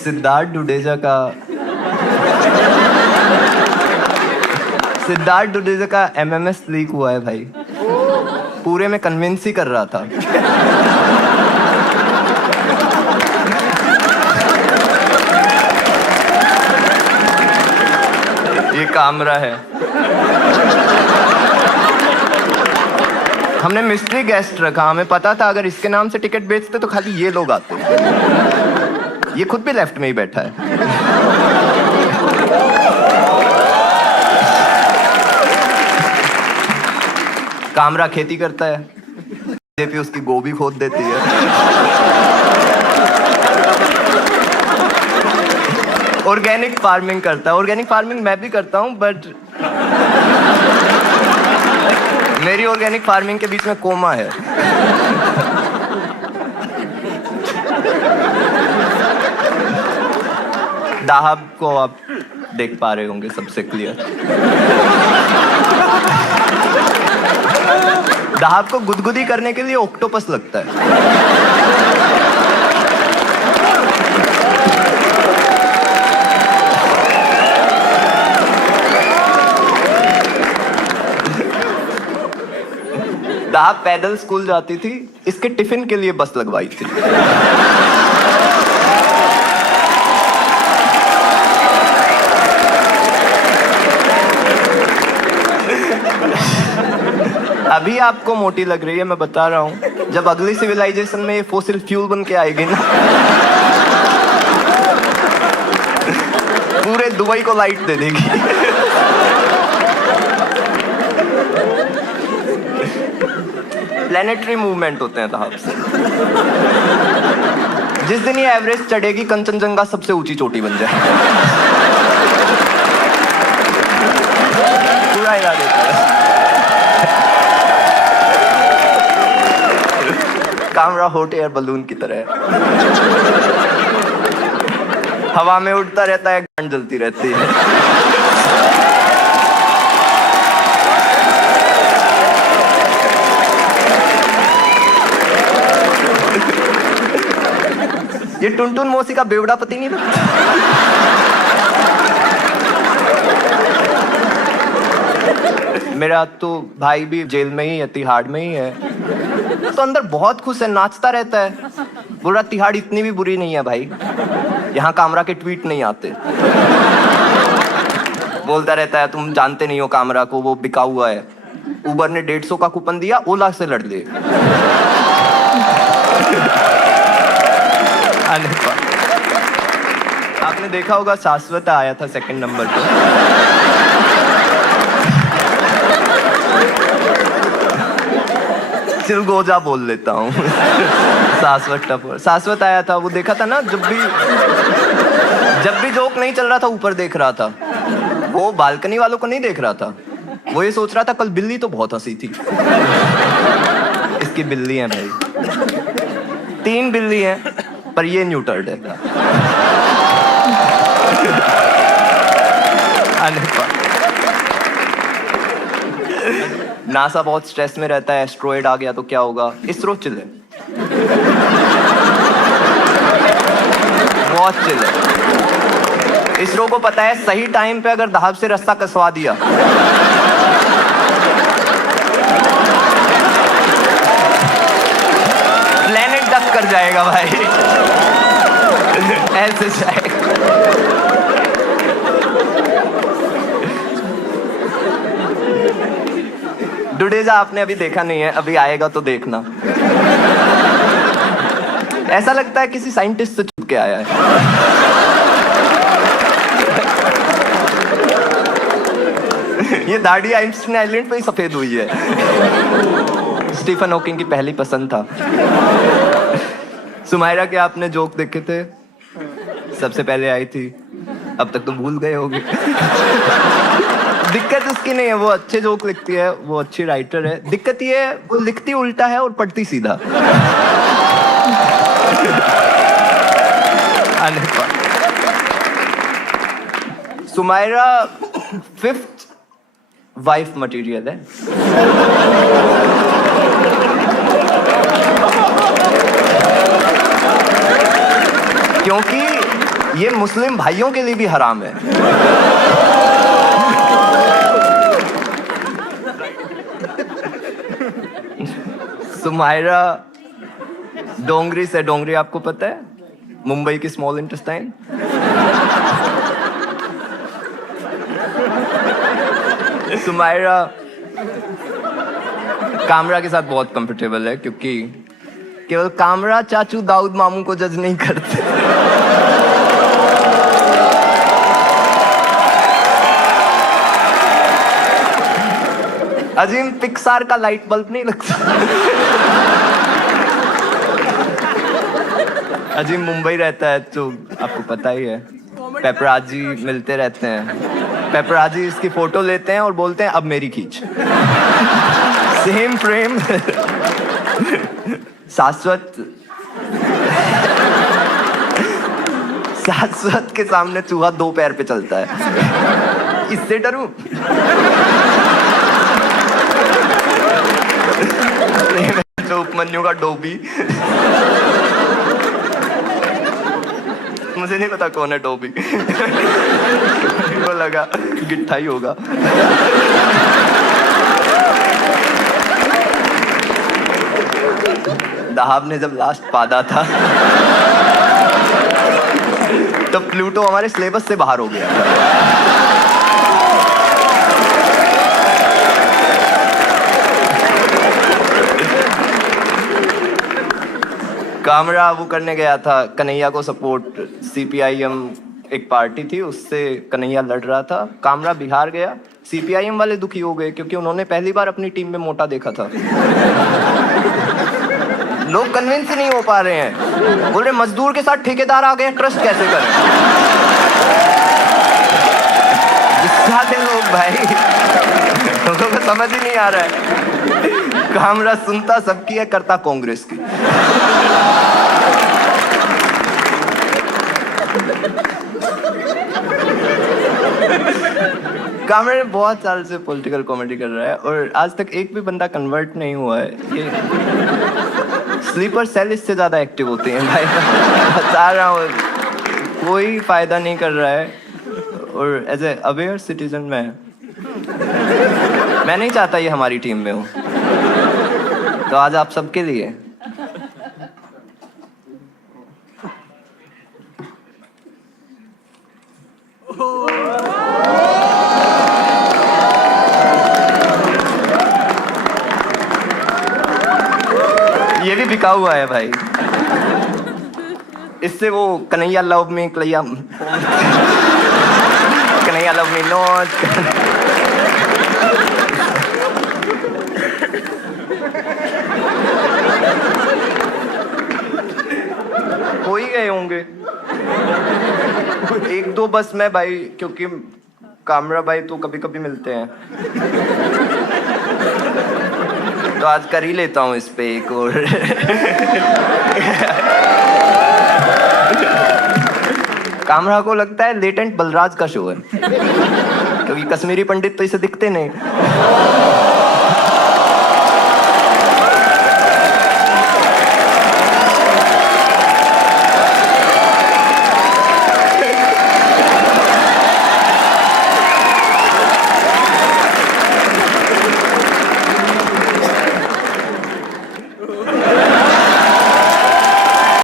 सिद्धार्थ डुडेजा का MMS leak हुआ है भाई। पूरे में कन्विंस ही कर रहा था। ये कामरा है। हमने मिस्ट्री गेस्ट रखा, हमें पता था अगर इसके नाम से टिकट बेचते तो खाली ये लोग आते। ये खुद भी लेफ्ट में ही बैठा है। कामरा खेती करता है, बीजेपी उसकी गोभी खोद देती है। ऑर्गेनिक फार्मिंग करता है। ऑर्गेनिक फार्मिंग मैं भी करता हूँ, बट मेरी ऑर्गेनिक फार्मिंग के बीच में कोमा है। दाहब को आप देख पा रहे होंगे सबसे क्लियर। दाहब को गुदगुदी करने के लिए ऑक्टोपस लगता है। दाहब पैदल स्कूल जाती थी, इसके टिफिन के लिए बस लगवाई थी। अभी आपको मोटी लग रही है, मैं बता रहा हूं। जब अगली सिविलाइजेशन में ये फोसिल फ्यूल बन के आएगी ना, पूरे दुबई को लाइट दे देगी। प्लैनेटरी मूवमेंट होते हैं दाहब से। जिस दिन ये एवरेस्ट चढ़ेगी, कंचनजंगा सबसे ऊंची चोटी बन जाए। पूरा हिला देता है। कामरा हॉट एयर बलून की तरह है। हवा में उड़ता रहता है, गांड जलती रहती है। ये टुनटुन मौसी का बेवड़ा पति नहीं लगता? मेरा तो भाई भी जेल में ही है, तिहाड़ में ही है। तो अंदर बहुत खुश है, नाचता रहता है। बोल रहा तिहाड़ इतनी भी बुरी नहीं है भाई, यहाँ कामरा के ट्वीट नहीं आते। बोलता रहता है तुम जानते नहीं हो कामरा को, वो बिका हुआ है। उबर ने 150 का कूपन दिया, ओला से लड़ ले। आपने देखा होगा शाश्वत आया था सेकंड नंबर पे। चिलगोजा बोल लेता हूँ। शाश्वत टपर। शाश्वत आया था, वो देखा था ना, जब भी जोक नहीं चल रहा था ऊपर देख रहा था। वो बालकनी वालों को नहीं देख रहा था, वो ये सोच रहा था कल बिल्ली तो बहुत हंसी थी। इसकी बिल्ली है भाई, 3 बिल्ली है, पर ये न्यूटर्ड है। नासा बहुत स्ट्रेस में रहता है, एस्ट्रॉयड आ गया तो क्या होगा। इसरो चिल है, बहुत चिल है। इसरो को पता है सही टाइम पे अगर दाहब से रास्ता कसवा दिया, प्लेनेट डक कर जाएगा भाई। ऐसे जाएगा। डुडेजा आपने अभी देखा नहीं है, अभी आएगा तो देखना। ऐसा लगता है किसी साइंटिस्ट से छुप के आया है। ये दाढ़ी आइंस्टीन आइलैंड पे ही सफेद हुई है। स्टीफन हॉकिंग की पहली पसंद था। सुमायरा के आपने जोक देखे थे, सबसे पहले आई थी, अब तक तो भूल गए होंगे। दिक्कत उसकी नहीं है, वो अच्छे जोक लिखती है, वो अच्छी राइटर है। दिक्कत ये है वो लिखती उल्टा है और पढ़ती सीधा। सुमायरा 5th वाइफ मटेरियल है। क्योंकि ये मुस्लिम भाइयों के लिए भी हराम है। सुमायरा डोंगरी से, डोंगरी आपको पता है, मुंबई की स्मॉल इंटेस्टाइन। सुमायरा कामरा के साथ बहुत कंफर्टेबल है क्योंकि केवल कामरा चाचू दाऊद मामू को जज नहीं करते। अजीम पिक्सार का लाइट बल्ब नहीं लगता। अजीम मुंबई रहता है तो आपको पता ही है, पेपराजी मिलते रहते हैं। पेपराजी इसकी फोटो लेते हैं और बोलते हैं अब मेरी खींच। Same frame. शाश्वत शाश्वत के सामने चूहा 2 पैर पे चलता है, इससे डरूं? तो उपमन्यु का डोबी। मुझे नहीं पता कौन है डोबी। को लगा गिट्ठा ही होगा। दहाब ने जब लास्ट पादा था तो प्लूटो हमारे सिलेबस से बाहर हो गया था। कामरा वो करने गया था कन्हैया को सपोर्ट, सीपीआईएम एक पार्टी थी उससे कन्हैया लड़ रहा था। कामरा बिहार गया, सीपीआईएम वाले दुखी हो गए क्योंकि उन्होंने पहली बार अपनी टीम में मोटा देखा था। लोग कन्विंस नहीं हो पा रहे हैं, बोल रहे मजदूर के साथ ठेकेदार आ गए, ट्रस्ट कैसे करें? लोग भाई, लोगों को समझ ही नहीं आ रहा है। कामरा सुनता सबकी है, करता कांग्रेस की। कामरा ने बहुत साल से पॉलिटिकल कॉमेडी कर रहा है और आज तक एक भी बंदा कन्वर्ट नहीं हुआ है। ये स्लीपर सेल इससे ज्यादा एक्टिव होते हैं भाई, बता रहा हूँ, कोई फायदा नहीं कर रहा है। और एज ए अवेयर सिटीजन मैं नहीं चाहता ये हमारी टीम में हो, तो आज आप सबके लिए ये भी बिका हुआ है भाई। इससे वो कन्हैया लव में कन्हैया लव मी नॉट। हो ही गए होंगे 1-2 बस में भाई, क्योंकि कामरा भाई तो कभी कभी मिलते हैं, तो आज कर ही लेता हूँ इस पे एक और। कामरा को लगता है लेटेंट बलराज का शो है, क्योंकि कश्मीरी पंडित तो इसे दिखते नहीं।